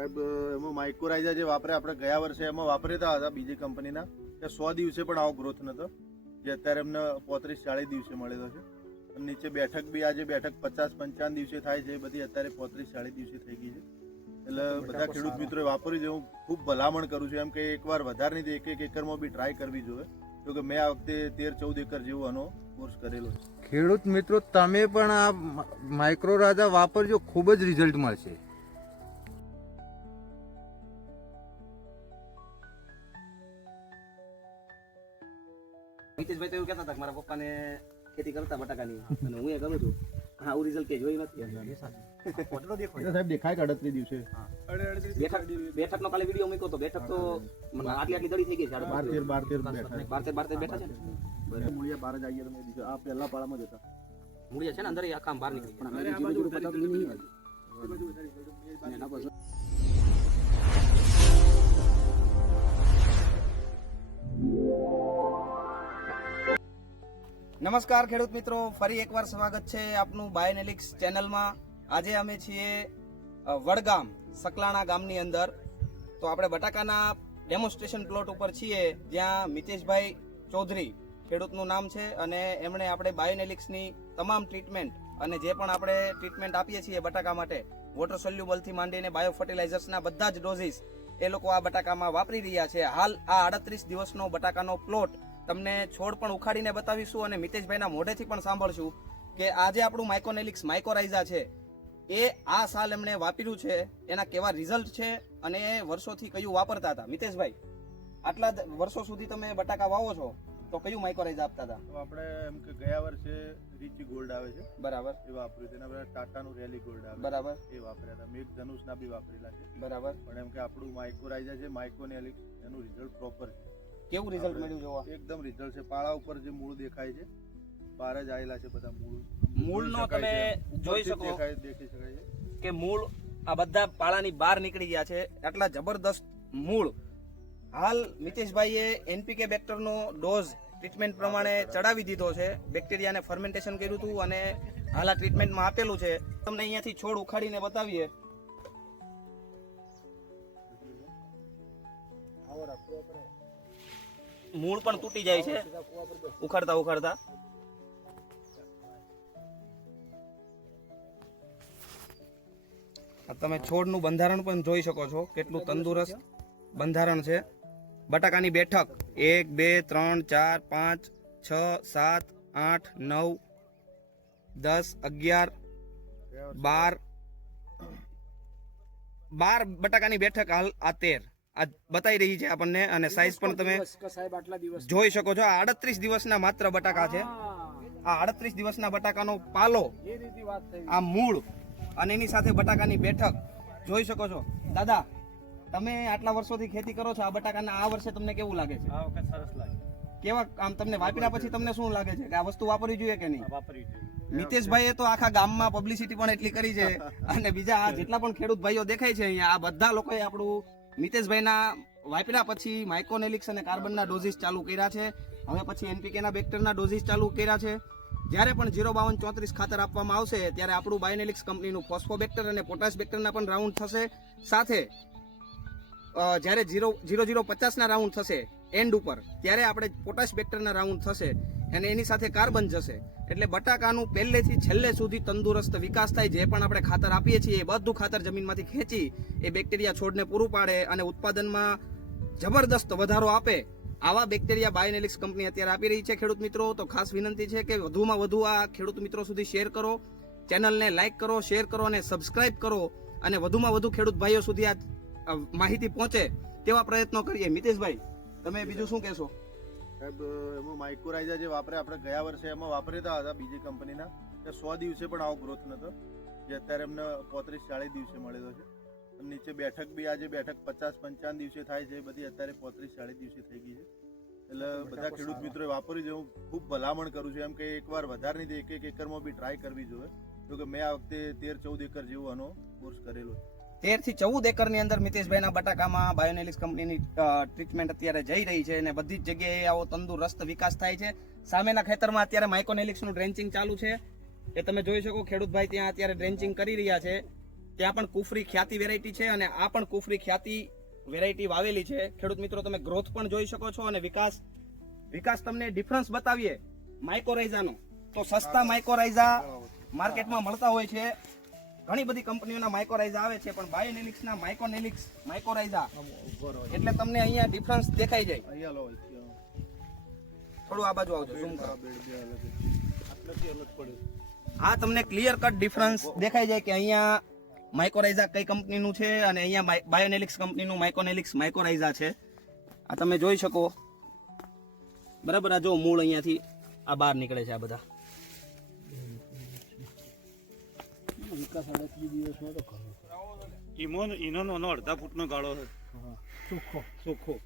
સાહેબ એમાં માઇક્રોરાઇઝા જે વાપરે આપણે ગયા વર્ષે એમાં વાપરેતા હતા બીજી કંપનીના કે સો દિવસે પણ આવો ગ્રોથ નતો જે અત્યારે એમને પોત્રીસ ચાળીસ દિવસે મળેલો છે. અને નીચે બેઠક બી આજે બેઠક પચાસ પંચાવન દિવસે થાય છે એ બધી અત્યારે પોત્રીસ ચાળીસ દિવસે થઈ ગઈ છે. એટલે બધા ખેડૂત મિત્રોએ વાપરી છે હું ખૂબ ભલામણ કરું છું એમ કે એકવાર વધારે નહીં એક એક એકરમાં બી ટ્રાય કરવી જોઈએ. તો કે મેં આ વખતે તેર ચૌદ એકર જેવો આનો કોર્સ કરેલો છે. ખેડૂત મિત્રો તમે પણ આ માઇક્રો રાજા વાપરજો ખૂબ જ રિઝલ્ટ મળશે. નીતિશભાઈ તો એવું કહેતા હતા કે મારા પપ્પાને ખેતી કરતા બટાકાની. અને હું એ કરું છું. હા હું રિઝલ્ટ કે જોઈ નથી સાહેબ દેખાય કે અડત્રીસ દિવસે? બેઠક બેઠકનો કાલે વીડિયો મૂક્યો તો બેઠક તો મને આટલી આટલી દડી થઈ ગઈ છે બાર તેર બાર તેર બેઠા બાર તેર બાર તેર બેઠા છે ને? મૂળિયા બાર જ આવીએ તમે દીધું આ પહેલા પાળામાં જતા મૂળિયા છે ને અંદર આ આખા આમ બહાર નીકળી ગયા. નમસ્કાર ખેડૂત મિત્રો, ફરી એકવાર સ્વાગત છે આપનું બાયોનેલિક્સ ચેનલમાં. આજે અમે છીએ વડગામ, સકલાણા ગામની અંદર. તો આપણે બટાકાના ડેમોન્સ્ટ્રેશન પ્લોટ ઉપર છીએ, જ્યાં મિતેશભાઈ ચૌધરી ખેડૂતનું નામ છે અને એમણે આપણે બાયોનેલિક્સની તમામ ટ્રીટમેન્ટ અને જે પણ આપણે ટ્રીટમેન્ટ આપીએ છીએ બટાકા માટે વોટર સોલ્યુબલથી માંડીને બાયો ફર્ટિલાઇઝર્સના બધા જ ડોઝીસ એ લોકો આ બટાકામાં વાપરી રહ્યા છે. હાલ આ આડત્રીસ દિવસનો બટાકાનો પ્લોટ તમને છોડ પણ ઉખાડીને બતાવીશું અને મિતેશભાઈના મોઢેથી પણ સાંભળશું કે આજે આપણું માઇકોનેલિક્સ માઇકોરાઇઝા છે. એ આ સાલ એમણે વાપર્યું છે એના કેવા રિઝલ્ટ છે અને એ વર્ષોથી કયું વાપરતા હતા? મિતેશભાઈ આટલા વર્ષો સુધી તમે બટાકા વાવો છો તો કયું માઇકોરાઇઝા આપતા હતા? તો આપણે એમ કે ગયા વર્ષે રીચી ગોલ્ડ આવે છે. બરાબર. એ વાપર્યું તેના બધા ટાટાનું રેલી ગોલ્ડ આવે બરાબર. એ વાપર્યા હતા. મેઘ ધનુષના બી વાપરેલા છે. બરાબર. પણ એમ કે આપણું માઇકોરાઇઝા છે માઇકોનેલિક્સ એનું રિઝલ્ટ પ્રોપર છે. કેવું રિઝલ્ટ મળ્યું જોવા? એકદમ રિઝલ્ટ છે. પાળા ઉપર જે મૂળ દેખાય છે બહાર જ આવેલા છે બધા મૂળ. મૂળનો તમે જોઈ શકો. દેખી શકાય છે. કે મૂળ આ બધા પાળાની બહાર નીકળી ગયા છે. આટલા જબરદસ્ત મૂળ. હાલ મિતેશભાઈએ એનપીકે બેક્ટરનો ડોઝ ટ્રીટમેન્ટ પ્રમાણે ચડાવી દીધો છે. બેક્ટેરિયાને ફર્મેન્ટેશન કર્યું હતું અને હાલ આ ટ્રીટમેન્ટમાં આપેલું છે. તમને અહીંયાથી છોડ ઉખાડીને બતાવીએ. મૂળ પણ તૂટી જાય છે. ઉખાડતા ઉખાડતા. તમે છોડનું બંધારણ પણ જોઈ શકો છો, કેટલું તંદુરસ્ત બંધારણ છે. બટાકાની બેઠક, એક, બે, ત્રણ, ચાર, પાંચ, છ, સાત, આઠ, નવ, દસ, અગિયાર, બાર. બાર બટાકાની બેઠક હાલ આ તેર. આ બતાવી રહી છે આપણને અને સાઈઝ પણ તમે જોઈ શકો છો. આ આડત્રીસ દિવસના માત્ર બટાકા છે. આ આડત્રીસ દિવસના બટાકાનો પાલો આ મૂળ અને એની સાથે બટાકાની બેઠક. જોઈ શકો છો. દાદા તમે આટલા વર્ષોથી ખેતી કરો છો. આ બટાકાના આ વર્ષે તમને કેવું લાગે છે? આ વખત સરસ લાગે. કેવા આમ તમને વાપર્યા પછી તમને શું લાગે છે? કે આ વસ્તુ વાપરવી જોઈએ કે નહીં? વાપરવી જોઈએ. મિતેશભાઈએ તો આખા ગામમાં પબ્લિસિટી પણ એટલી કરી છે. અને બીજા આ જેટલા પણ ખેડૂત ભાઈઓ દેખાય છે અહીંયા આ બધા લોકોએ આપણું મિતેશભાઈના વાઇપના પછી માઇકોનેલિક્સ અને કાર્બનના ડોઝીસ ચાલુ કર્યા છે. હવે પછી એનપીકેના બેક્ટરના ડોઝીસ ચાલુ કર્યા છે. જ્યારે પણ જીરો બાવન ચોત્રીસ ખાતર આપવામાં આવશે, ત્યારે આપણું બાયોનેલિક્સ કંપનીનું ફોસ્ફોબેક્ટર અને પોટાશ બેક્ટરના પણ રાઉન્ડ થશે. સાથે જ્યારે જીરો જીરો જીરો પચાસના રાઉન્ડ થશે એન્ડ ઉપર, ત્યારે આપણે પોટાશ બેક્ટરના રાઉન્ડ થશે. અને એની સાથે કાર્બન જશે. એટલે બટાકાનું પહેલેથી છેલ્લે સુધી તંદુરસ્ત વિકાસ થાય, જે પણ આપણે ખાતર આપીએ છીએ, એ બધું ખાતર જમીનમાંથી ખેંચી, એ બેક્ટેરિયા છોડને પૂરું પાડે અને ઉત્પાદનમાં જબરદસ્ત વધારો આપે. આવા બેક્ટેરિયા બાયોનેલિક્સ કંપની અત્યારે આપી રહી છે ખેડૂત મિત્રો. તો ખાસ વિનંતી છે કે વધુમાં વધુ આ ખેડૂત મિત્રો સુધી શેર કરો. ચેનલને લાઇક કરો, શેર કરો અને સબસ્ક્રાઇબ કરો. અને વધુમાં વધુ ખેડૂત ભાઈઓ સુધી આ માહિતી પહોંચે તેવા પ્રયત્નો કરીએ. મિતેશભાઈ, તમે બીજું શું કહેશો? સાહેબ એમાં માઇક્રોરાઇઝા જે વાપરે આપણે ગયા વર્ષે એમાં વાપરતા હતા બીજી કંપનીના. એ સો દિવસે પણ આવો ગ્રોથ નતો જે અત્યારે એમને પોત્રીસ ચાળીસ દિવસે મળેલો છે. અને નીચે બેઠક બી આજે બેઠક પચાસ પંચાવન દિવસે થાય છે એ બધી અત્યારે પોત્રીસ ચાળીસ દિવસે થઈ ગઈ છે. એટલે બધા ખેડૂત મિત્રોએ વાપર્યું છે. હું ખૂબ ભલામણ કરું છું એમ કે એકવાર વધારે નહીં એક એક એકરમાં બી ટ્રાય કરવી જોઈએ. તો કે મેં આ વખતે તેર ચૌદ એકર જેવો આનો કોર્સ કરેલો છે. તેરથી ચૌદ એકરની અંદર મિતેશભાઈના બટાકામાં બાયોનેલિક્સ કંપનીની ટ્રીટમેન્ટ અત્યારે જઈ રહી છે અને બધી જ જગ્યાએ આવો તંદુરસ્ત વિકાસ થાય છે. સામેના ખેતરમાં અત્યારે માઇકોનેલિક્સનું ડ્રેન્ચિંગ ચાલુ છે. એ તમે જોઈ શકો ખેડૂત ભાઈ ત્યાં અત્યારે ડ્રેન્ચિંગ કરી રહ્યા છે. ત્યાં પણ કુફરી ખ્યાતિ વેરાયટી છે અને આ પણ કુફરી ખ્યાતિ વેરાયટી વાવેલી છે. ખેડૂત મિત્રો તમે ગ્રોથ પણ જોઈ શકો છો અને વિકાસ વિકાસ તમને ડિફરન્સ બતાવીએ. માઇકોરાઇઝાનો તો સસ્તા માઇકોરાઇઝા માર્કેટમાં મળતા હોય છે. ઘણી બધી કંપનીઓના માઇકોરાઇઝા આવે છે પણ બાયોનેલિક્સના માઇકોનેલિક્સ માઇકોરાઇઝા એટલે તમને અહીંયા ડિફરન્સ દેખાઈ જાય. થોડું આ બાજુ આવજો ઝૂમ કરો. આ તમને ક્લિયર કટ ડિફરન્સ દેખાઈ જાય કે અહીંયા માઇકોરાઇઝા કઈ કંપનીનું છે અને અહીંયા બાયોનેલિક્સ કંપનીનું માઇકોનેલિક્સ માઇકોરાઇઝા છે. આ તમે જોઈ શકો. બરાબર આ જો મૂળ અહીંયાથી આ બહાર નીકળે છે આ બધા. ઈમોન ઈનોનો અડધા ફૂટનો ગાળો છે સુખો